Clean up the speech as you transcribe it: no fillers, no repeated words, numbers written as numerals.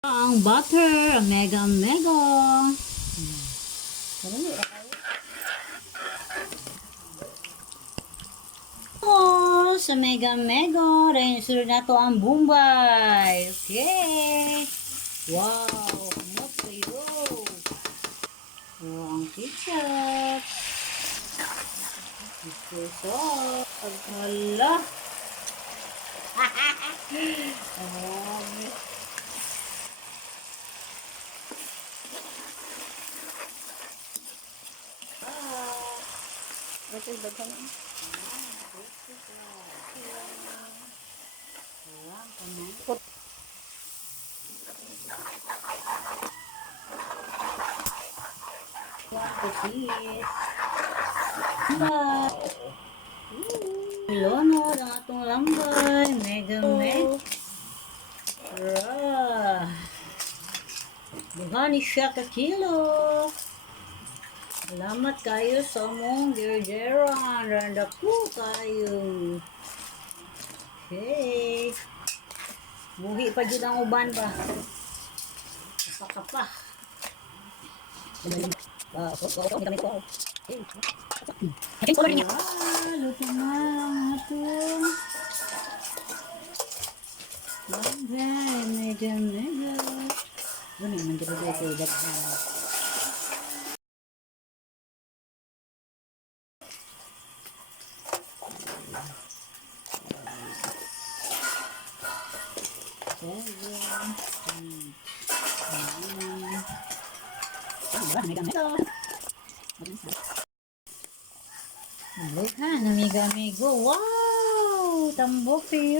Ang butter, ang mega mega. Oh, sa mega mega, dahil sunod na to ang Bombay. Okay. Wow, ano kayo? Oh, ang ketchup. Ito hala. Oh, ito yung daghan. Ilonod ang atong lambay. Mega mega. Buhani siya ka kilo. Salamat kayo sa mong girgeran. Randa po kayo. Okay. Buhi pa dyan ang uban ba? Saka pa. Luto na ang atong lambay. Mega mega. Ano naman dito dito daghan. Look ha, namiga-amigo. Wow! Tambok kayo.